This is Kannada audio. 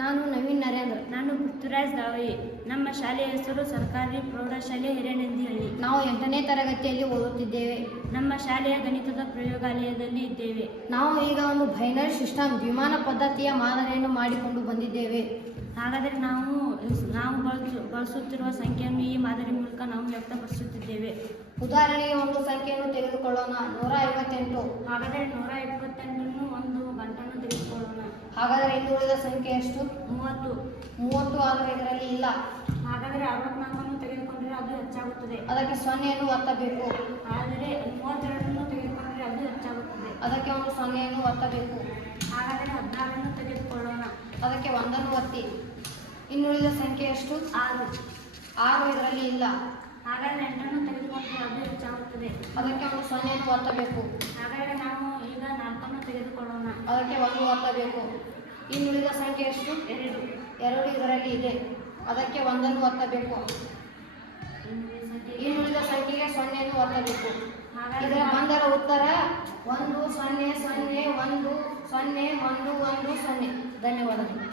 ನಾನು ನವೀನ್ ನರೇಂದ್ರ. ನಾನು ಪೃಥ್ವಿರಾಜ್ ದಾವಯಿ. ನಮ್ಮ ಶಾಲೆಯ ಹೆಸರು ಸರ್ಕಾರಿ ಪ್ರೌಢಶಾಲೆ ಹಿರೇನಂದಿಹಳ್ಳಿ. ನಾವು 8ನೇ ತರಗತಿಯಲ್ಲಿ ಓದುತ್ತಿದ್ದೇವೆ. ನಮ್ಮ ಶಾಲೆಯ ಗಣಿತದ ಪ್ರಯೋಗಾಲಯದಲ್ಲಿ ಇದ್ದೇವೆ. ನಾವು ಈಗ ಒಂದು ಬೈನರಿ ಸಿಸ್ಟಮ್ ವಿಮಾನ ಪದ್ಧತಿಯ ಮಾದರಿಯನ್ನು ಮಾಡಿಕೊಂಡು ಬಂದಿದ್ದೇವೆ. ಹಾಗಾದರೆ ನಾವು ಬಳಸುತ್ತಿರುವ ಸಂಖ್ಯೆಯನ್ನು ಈ ಮಾದರಿ ಮೂಲಕ ನಾವು ವ್ಯಕ್ತಪಡಿಸುತ್ತಿದ್ದೇವೆ. ಉದಾಹರಣೆಗೆ ಒಂದು ಸಂಖ್ಯೆಯನ್ನು ತೆಗೆದುಕೊಳ್ಳೋಣ, 158. ಹಾಗಾದರೆ 128 ಒಂದು ಗಂಟನ್ನು ತೆಗೆದುಕೊಳ್ಳೋಣ. ಹಾಗಾದರೆ ಇನ್ನು ಉಳಿದ ಸಂಖ್ಯೆ ಎಷ್ಟು? 30. ಆದರೆ ಇದರಲ್ಲಿ ಇಲ್ಲ. ಹಾಗಾದರೆ 64 ತೆಗೆದುಕೊಂಡರೆ ಅದು ಹೆಚ್ಚಾಗುತ್ತದೆ. ಅದಕ್ಕೆ 0ಯನ್ನು ಒತ್ತಬೇಕು. ಆದರೆ 32 ತೆಗೆದುಕೊಂಡರೆ ಅದು ಹೆಚ್ಚಾಗುತ್ತದೆ. ಅದಕ್ಕೆ ಒಂದು 0ಯನ್ನು ಒತ್ತಬೇಕು. ಹಾಗಾದರೆ 16 ತೆಗೆದುಕೊಳ್ಳೋಣ. ಅದಕ್ಕೆ 1ನ್ನು ಒತ್ತಿ. ಇನ್ನುಳಿದ ಸಂಖ್ಯೆ ಎಷ್ಟು? 6 ಇದರಲ್ಲಿ ಇಲ್ಲ. ಹಾಗಾದರೆ 8 ತೆಗೆದುಕೊಂಡರೆ ಅದು ಹೆಚ್ಚಾಗುತ್ತದೆ. ಅದಕ್ಕೆ ಒಂದು 0ಯನ್ನು ಒತ್ತಬೇಕು. ಹಾಗಾದರೆ ನಾವು ಈಗ 4 ತೆಗೆದುಕೊಳ್ಳೋಣ. ಅದಕ್ಕೆ 1 ಒತ್ತಬೇಕು. ಇನ್ನುಳಿದ ಸಂಖ್ಯೆ ಎಷ್ಟು? 2 ಇದರಲ್ಲಿ ಇದೆ. ಅದಕ್ಕೆ 1ನ್ನು ಒತ್ತಬೇಕು. ಇನ್ನುಳಿದ ಸಂಖ್ಯೆಗೆ 0ಯನ್ನು ಒತ್ತಬೇಕು. ಇದರ ಬಂದರ ಉತ್ತರ 1 0 0 1 0 1 1 0. ಧನ್ಯವಾದಗಳು.